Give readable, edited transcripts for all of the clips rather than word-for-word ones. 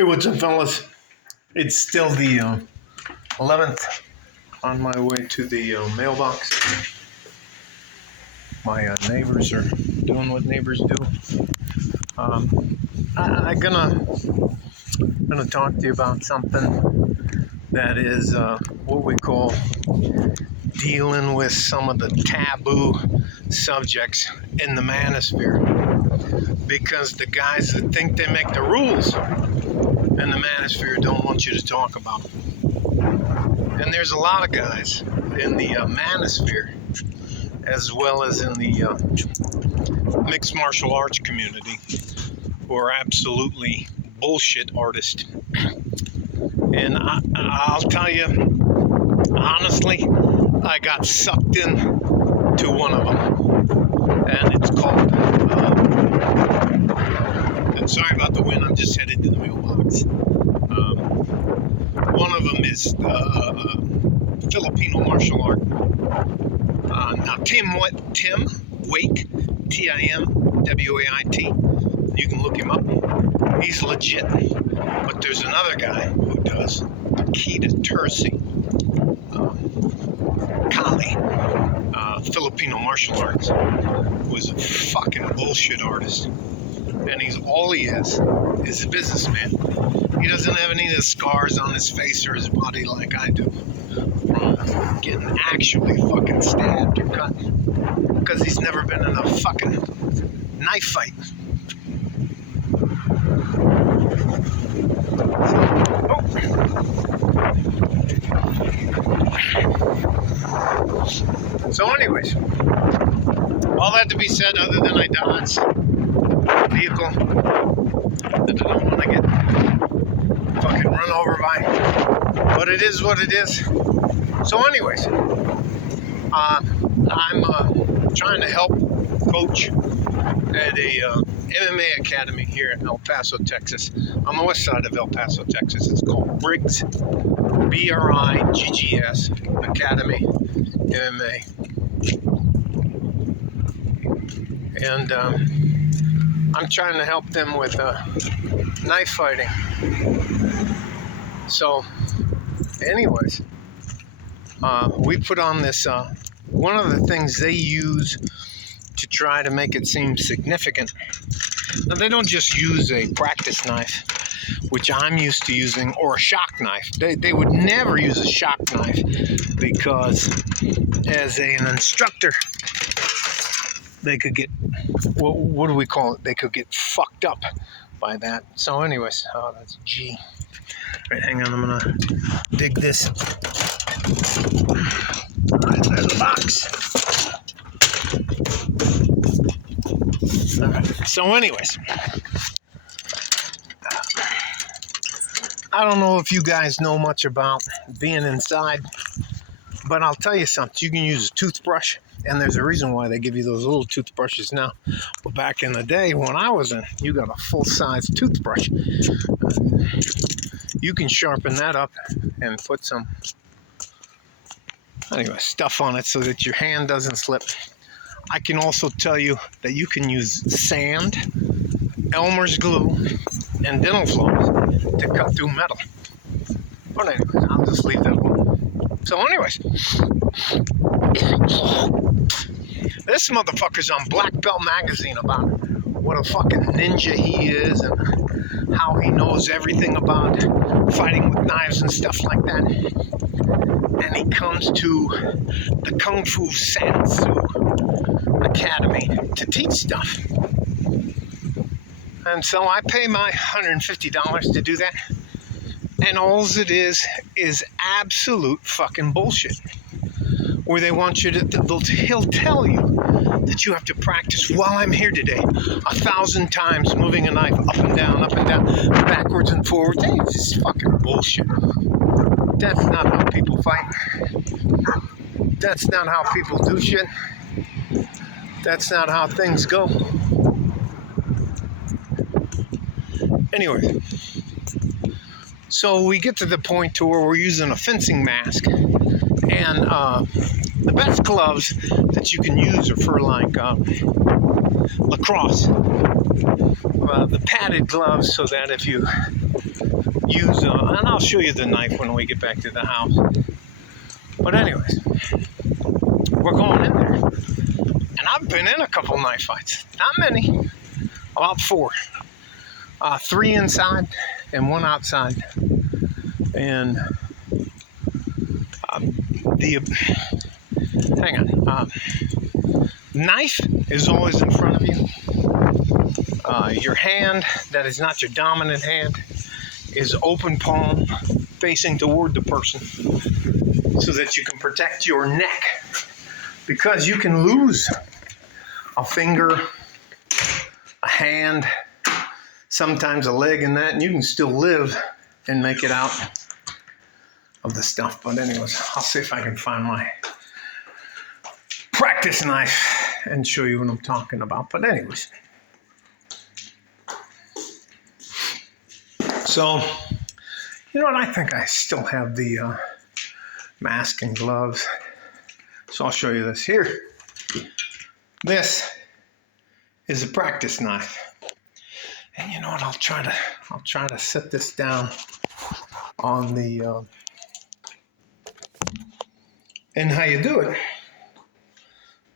Hey, what's up, fellas? It's still the 11th on my way to the mailbox. My neighbors are doing what neighbors do. I'm gonna talk to you about something that is what we call dealing with some of the taboo subjects in the manosphere, because the guys that think they make the rules in the manosphere don't want you to talk about them. And there's a lot of guys in the manosphere, as well as in the mixed martial arts community, who are absolutely bullshit artists. And I'll tell you, honestly, I got sucked in to one of them, and it's called, sorry about the wind, I'm just headed to the mailbox. One of them is Filipino martial art. Now, Tim Wake, Timwait, you can look him up. He's legit. But there's another guy who does Akita Terzi, Kali, Filipino martial arts, who is a fucking bullshit artist. And all he is a businessman. He doesn't have any of the scars on his face or his body like I do from getting actually fucking stabbed or cut, because he's never been in a fucking knife fight. So anyways, all that to be said, other than I dodged a vehicle that I don't want to get fucking run over by, but it is what it is. So anyways, I'm trying to help coach at a MMA academy here in El Paso, Texas, on the west side of El Paso, Texas. It's called Briggs, Briggs Academy MMA. And I'm trying to help them with knife fighting. So, anyways, we put on this, one of the things they use to try to make it seem significant. Now, they don't just use a practice knife, which I'm used to using, or a shock knife. They would never use a shock knife, because as an instructor, they could get, what do we call it? They could get fucked up by that. So anyways, that's G. Right, hang on, I'm gonna dig this right out of the box. All right, so anyways, I don't know if you guys know much about being inside, but I'll tell you something. You can use a toothbrush, and there's a reason why they give you those little toothbrushes now. But back in the day when I was in, you got a full-size toothbrush. You can sharpen that up and put some stuff on it so that your hand doesn't slip. I can also tell you that you can use sand, Elmer's glue, and dental floss to cut through metal. But anyways, I'll just leave that alone. So anyways, this motherfucker's on Black Belt Magazine about what a fucking ninja he is and how he knows everything about fighting with knives and stuff like that. And he comes to the Kung Fu Sansu Academy to teach stuff. And so I pay my $150 to do that. And all it is absolute fucking bullshit. Where they want you to, he'll tell you that you have to practice while I'm here today 1,000 times, moving a knife up and down, backwards and forwards. It's just fucking bullshit. That's not how people fight. That's not how people do shit. That's not how things go. Anyway, so we get to the point to where we're using a fencing mask, and the best gloves that you can use are for like lacrosse. The padded gloves, so that if you use, and I'll show you the knife when we get back to the house. But anyways, we're going in there. And I've been in a couple knife fights. Not many, about 4. 3 inside and 1 outside. And hang on. Knife is always in front of you. Your hand, that is not your dominant hand, is open palm facing toward the person so that you can protect your neck. Because you can lose a finger, a hand, sometimes a leg in that, and you can still live and make it out of the stuff. But anyways, I'll see if I can find my practice knife and show you what I'm talking about. But anyways, so, you know what, I think I still have the mask and gloves. So I'll show you this here. This is a practice knife. And you know what, I'll try to set this down on the and how you do it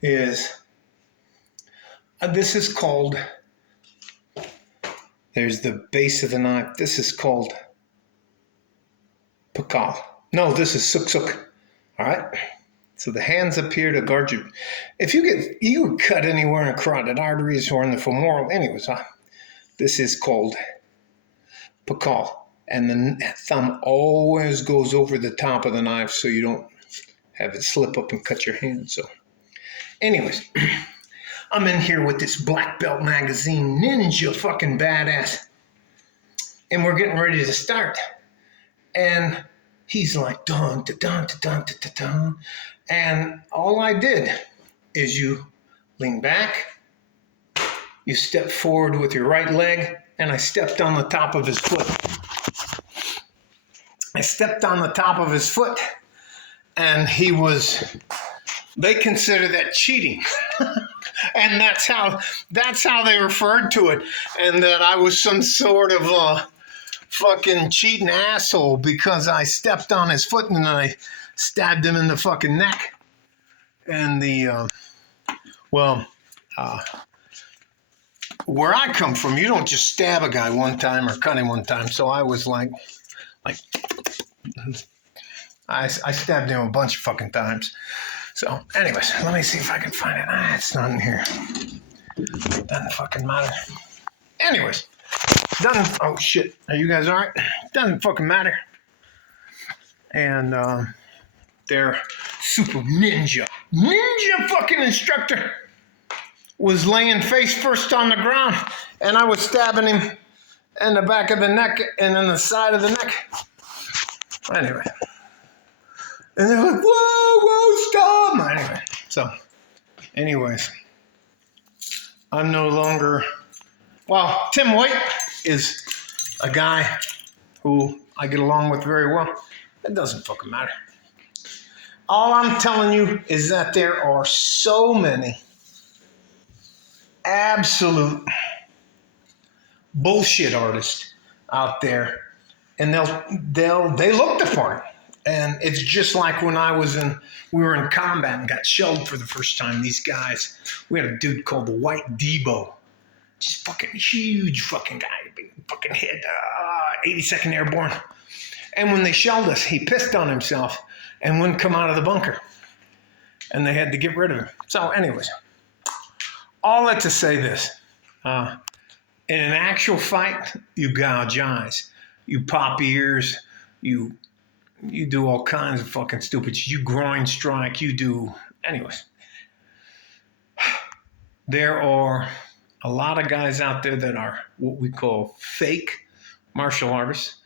is this is called, there's the base of the knife. This is called pakal. No, this is suk. All right. So the hands up here to guard you. If you cut anywhere in carotid arteries or in the femoral, anyways, this is called pakal. And the thumb always goes over the top of the knife so you don't have it slip up and cut your hand. So anyways, I'm in here with this Black Belt magazine, ninja fucking badass. And we're getting ready to start. And he's like, dun, dun, dun, dun, dun, dun, dun. And all I did is you lean back, you step forward with your right leg, and I stepped on the top of his foot. I stepped on the top of his foot, and they consider that cheating. And that's how they referred to it. And that I was some sort of fucking cheating asshole because I stepped on his foot and I stabbed him in the fucking neck. And where I come from, you don't just stab a guy one time or cut him one time. So I was like I stabbed him a bunch of fucking times. So anyways, let me see if I can find it. It's not in here. Doesn't fucking matter. Anyways, oh shit, are you guys all right? Doesn't fucking matter. And their super ninja fucking instructor was laying face first on the ground, and I was stabbing him in the back of the neck and in the side of the neck. Anyway. And they're like, whoa, stop. Anyway, so, anyways, I'm no longer, Tim White is a guy who I get along with very well. It doesn't fucking matter. All I'm telling you is that there are so many absolute bullshit artists out there, and they look the part. And it's just like when we were in combat and got shelled for the first time. These guys, we had a dude called the White Debo, just fucking huge fucking guy, big fucking head, 82nd Airborne. And when they shelled us, he pissed on himself and wouldn't come out of the bunker. And they had to get rid of him. So anyways, all that to say this, in an actual fight, you gouge eyes, you pop ears, you do all kinds of fucking stupid shit. You groin strike, you do, anyways. There are a lot of guys out there that are what we call fake martial artists.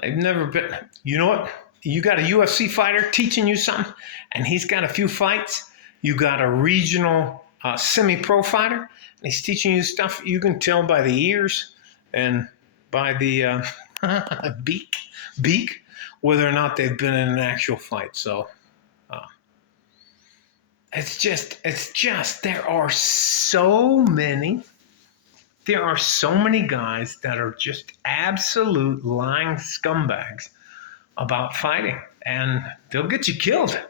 They've never been, you know what? You got a UFC fighter teaching you something, and he's got a few fights. You got a regional semi-pro fighter, and he's teaching you stuff. You can tell by the ears and by the beak whether or not they've been in an actual fight. So it's just, there are so many There are so many guys that are just absolute lying scumbags about fighting, and they'll get you killed.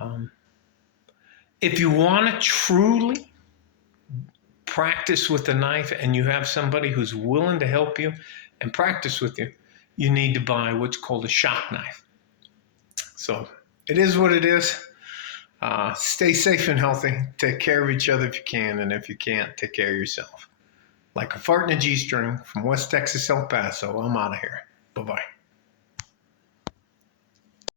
Um, if you want to truly practice with the knife and you have somebody who's willing to help you and practice with you, you need to buy what's called a shock knife. So it is what it is. Stay safe and healthy. Take care of each other if you can, and if you can't, take care of yourself. Like a fart in a G-string from West Texas, El Paso, I'm out of here. Bye-bye.